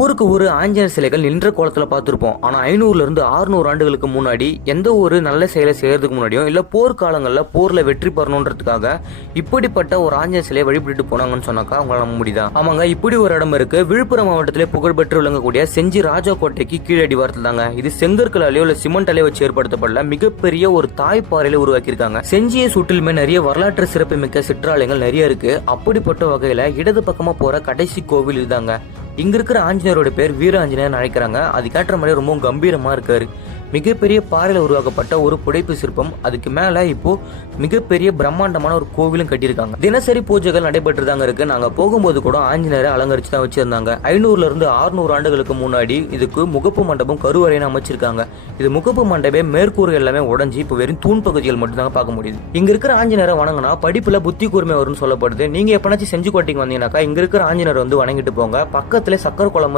ஊருக்கு ஒரு ஆஞ்சநேயர் சிலைகள் நின்ற கோலத்துல பார்த்திருப்போம். ஆனா 500 இருந்து 600 ஆண்டுகளுக்கு முன்னாடி எந்த ஒரு நல்ல செயலை செய்யறதுக்கு முன்னாடியும் இல்ல போர்க்காலங்கள்ல போர்ல வெற்றி பெறணுன்றதுக்காக இப்படிப்பட்ட ஒரு ஆஞ்சநேயர் சிலையை வழிபட்டு போனாங்கன்னு சொன்னாக்கா அவங்களால நம்ப முடியுதா? ஆமாங்க, இப்படி ஒரு இடம் இருக்கு. விழுப்புரம் மாவட்டத்திலே புகழ்பெற்று விளங்கக்கூடிய செஞ்சி ராஜா கோட்டைக்கு கீழே அடிவாரத்தில் தாங்க. இது செங்கற்களாலேயோ இல்ல சிமெண்டாலேயோ வச்சு ஏற்படுத்தப்படல மிகப்பெரிய ஒரு தாய்ப்பாறையில உருவாக்கியிருக்காங்க. செஞ்சியை சுற்றிலுமே நிறைய வரலாற்று சிறப்பு மிக்க சிற்றாலயங்கள் நிறைய இருக்கு. அப்படிப்பட்ட வகையில இடது பக்கமா போற கடைசி கோவில் இதுதாங்க. இங்க இருக்கிற ஆஞ்சநேயரோட பேர் வீர ஆஞ்சநேயர் அழைக்கிறாங்க. அது கேட்ட மாதிரி ரொம்ப கம்பீரமா இருக்காரு. மிகப்பெரிய பாறையில உருவாக்கப்பட்ட ஒரு புடைப்பு சிற்பம். அதுக்கு மேல இப்போ மிகப்பெரிய பிரம்மாண்டமான ஒரு கோவிலும் கட்டியிருக்காங்க. தினசரி பூஜைகள் நடைபெற்று தாங்க இருக்கு. நாங்க போகும்போது கூட ஆஞ்சநேயரை அலங்கரிச்சு தான் வச்சிருந்தாங்க. 500 இருந்து 600 ஆண்டுகளுக்கு முன்னாடி இதுக்கு முகப்பு மண்டபம் கருவறைன்னு அமைச்சிருக்காங்க. இது முகப்பு மண்டபம் மேற்கூறு எல்லாமே உடஞ்சி இப்போ வெறும் தூண் பகுதிகள் மட்டும் தாங்க பார்க்க முடியுது. இங்க இருக்கிற ஆஞ்சநேயரை வணங்கினா படிப்புல புத்தி கூர்மை வரும்னு சொல்லப்படுது. நீங்க எப்பனாச்சும் செஞ்சி கோட்டைக்கு வந்தீங்கன்னாக்கா இங்க இருக்கிற ஆஞ்சநேயர் வந்து வணங்கிட்டு போங்க. பக்கத்துல சக்கர குளம்